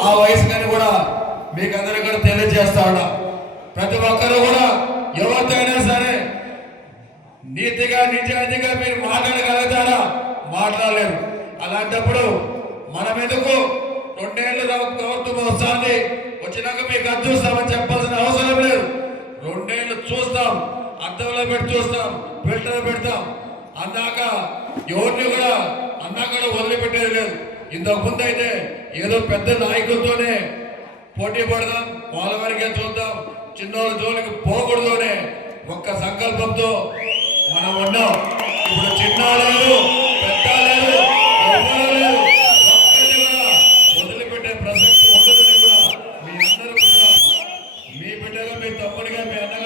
ఆ వయసు కానీ కూడా మీకు అందరూ కూడా తెలియజేస్తాడు. ప్రతి ఒక్కరు కూడా ఎవరితోనైనా సరే నీతిగా నిజాయితీగా మీరు మాట్లాడగలుగుతారా? మాట్లాడలేరు. అలాంటప్పుడు మనం ఎందుకు రెండేళ్ళు ప్రభుత్వం వస్తుంది. వచ్చినాక మీకు అది చూస్తామని చెప్పాల్సిన అవసరం లేదు. రెండేళ్ళు చూస్తాం. అద్దంలో పెట్టి చూస్తాం. ఫిల్టర్ పెడతాం. అందాక ఎవరిని కూడా అందాక కూడా వదిలిపెట్టేది లేదు. ఇంతకుముందు అయితే ఏదో పెద్ద నాయకులతోనే పోటీ పడదాం వాళ్ళ వరకే చూద్దాం చిన్నోళ్ళ జోలికి పోకూడదోనే ఒక్క సంకల్పంతో మనం ఉన్నాం. ఇప్పుడు చిన్న లేదు పెద్ద లేదు లేదు వదిలిపెట్టే ప్రసక్తి ఉండదని మీ అందరూ కూడా మీ బిడ్డగా మీ తమ్ముడిగా మీ అన్న